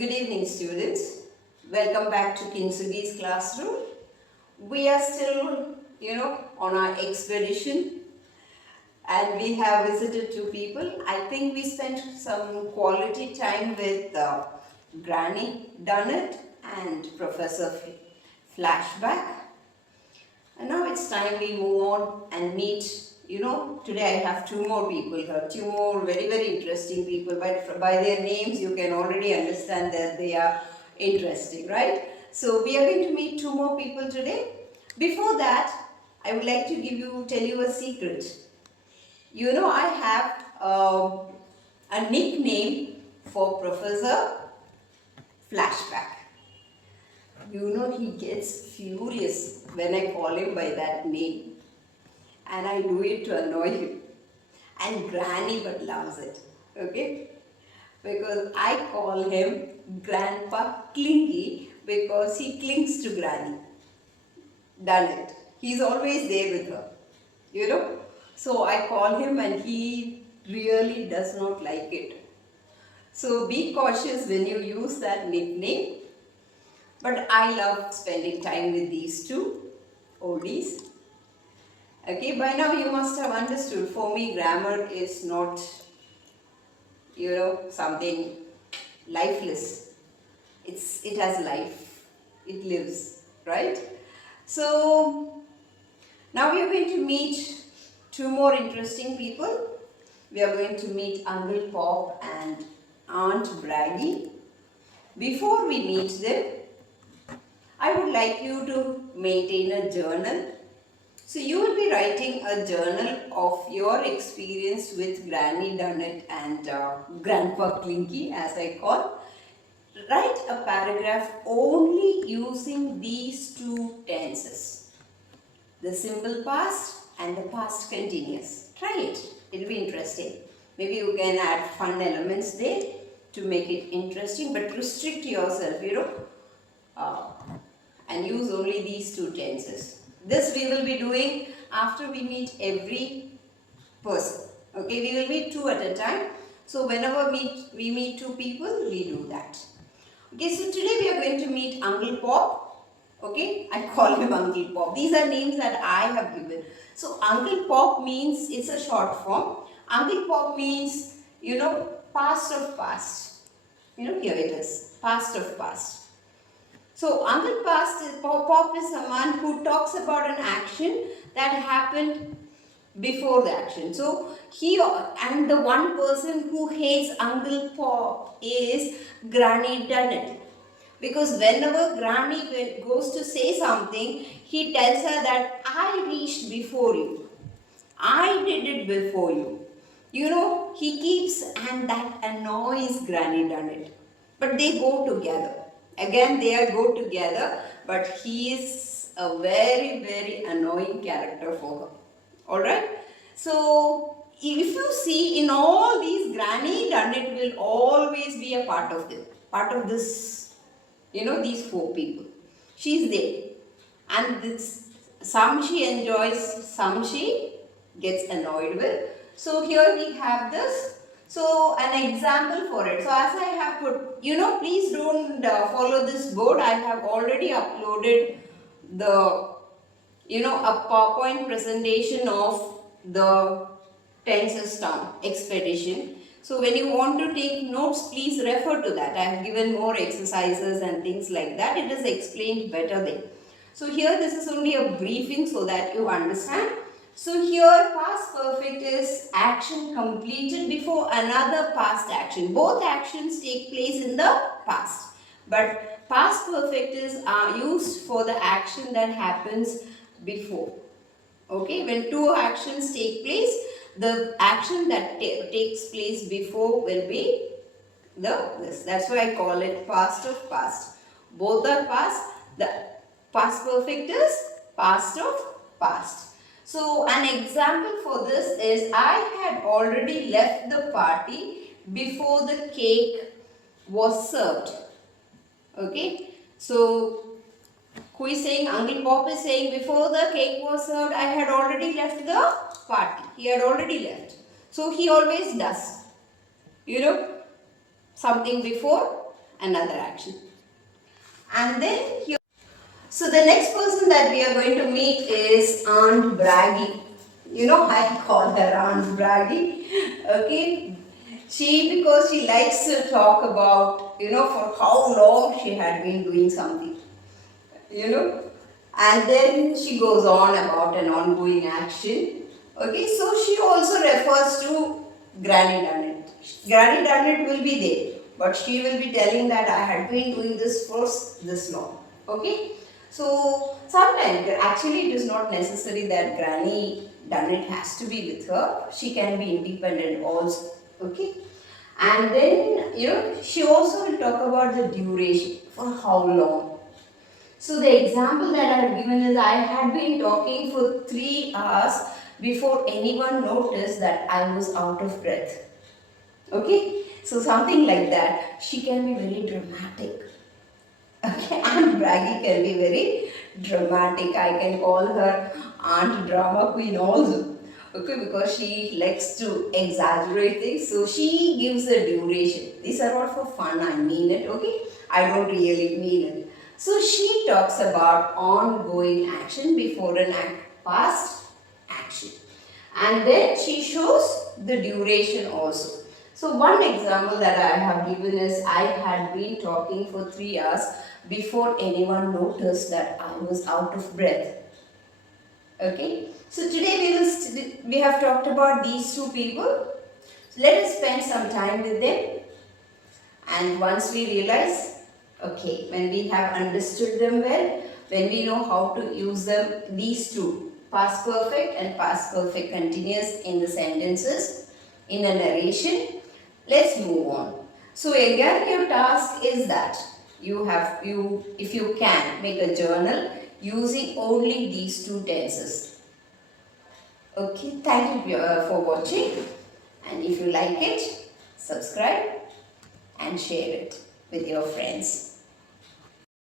Good evening, students. Welcome back to Kintsugi's classroom. We are still, on our expedition, and we have visited two people. I think we spent some quality time with Granny Dunnett and Professor Flashback. And now it's time we move on and meet. Today I have two more people here, two more very, very interesting people. But by their names, you can already understand that they are interesting, right? So we are going to meet two more people today. Before that, I would like to tell you a secret. I have a nickname for Professor Flashback. He gets furious when I call him by that name. And I do it to annoy him. And Granny but loves it. Okay? Because I call him Grandpa Clingy because he clings to Granny. Done it. He's always there with her. So I call him and he really does not like it. So be cautious when you use that nickname. But I love spending time with these two oldies. Okay, by now you must have understood, for me grammar is not, something lifeless. It has life. It lives, right? So, now we are going to meet two more interesting people. We are going to meet Uncle Pop and Aunt Braggy. Before we meet them, I would like you to maintain a journal. So you will be writing a journal of your experience with Granny Dunnett and Grandpa Clinky, as I call. Write a paragraph only using these two tenses, the simple past and the past continuous. Try it. It will be interesting. Maybe you can add fun elements there to make it interesting, but restrict yourself, and use only these two tenses. This we will be doing after we meet every person. Okay, we will meet two at a time. So whenever we meet two people, we do that. Okay, so today we are going to meet Uncle Pop. Okay, I call him Uncle Pop. These are names that I have given. So Uncle Pop means, it's a short form. Uncle Pop means, past of past. Here it is, past of past. So Uncle Pop is someone who talks about an action that happened before the action. So and the one person who hates Uncle Pop is Granny Dunnett. Because whenever Granny goes to say something, he tells her that I reached before you. I did it before you. He keeps, and that annoys Granny Dunnett. But they go together. Again, they go together, but he is a very, very annoying character for her. Alright? So, if you see in all these, Granny Dunnett will always be a part of them. Part of this, these four people. She is there. And some she enjoys, some she gets annoyed with. So, here we have this. So, an example for it. So, as I have put, please don't follow this board. I have already uploaded a PowerPoint presentation of the Tenses Town expedition. So, when you want to take notes, please refer to that. I have given more exercises and things like that. It is explained better there. So, here this is only a briefing so that you understand. So here past perfect is action completed before another past action. Both actions take place in the past. But past perfect are used for the action that happens before. Okay, when two actions take place, the action that takes place before will be this. That's why I call it past of past. Both are past. The past perfect is past of past. So, an example for this is I had already left the party before the cake was served. Okay. So, who is saying? Uncle Pop is saying before the cake was served, I had already left the party. He had already left. So, he always does, something before another action. And then here, so the next person that we are going to meet is Aunt Braggy. You know, I call her Aunt Braggy. Okay, because she likes to talk about, for how long she had been doing something, you know, and then she goes on about an ongoing action. Okay, so she also refers to Granny Dunnett. Granny Dunnett will be there, but she will be telling that I had been doing this for this long. Okay, so sometimes actually it is not necessary that Granny Dunnett has to be with her. She can be independent also. Okay, and then she also will talk about the duration, for how long. So the example that I have given is I had been talking for 3 hours before anyone noticed that I was out of breath. Okay, so something like that. She can be very dramatic. Okay, Aunt Braggy can be very dramatic. I can call her Aunt Drama Queen also. Okay, because she likes to exaggerate things. So she gives a duration. These are all for fun, I mean it, okay? I don't really mean it. So she talks about ongoing action before an past action. And then she shows the duration also. So one example that I have given is I had been talking for 3 hours before anyone noticed that I was out of breath. Okay. So today we have talked about these two people. So let us spend some time with them. And once we realize, okay, when we have understood them well, when we know how to use them, these two, past perfect and past perfect continuous in the sentences, in a narration, let's move on. So again, your task is that if you can, make a journal using only these two tenses. Okay, thank you for watching, and if you like it, subscribe and share it with your friends.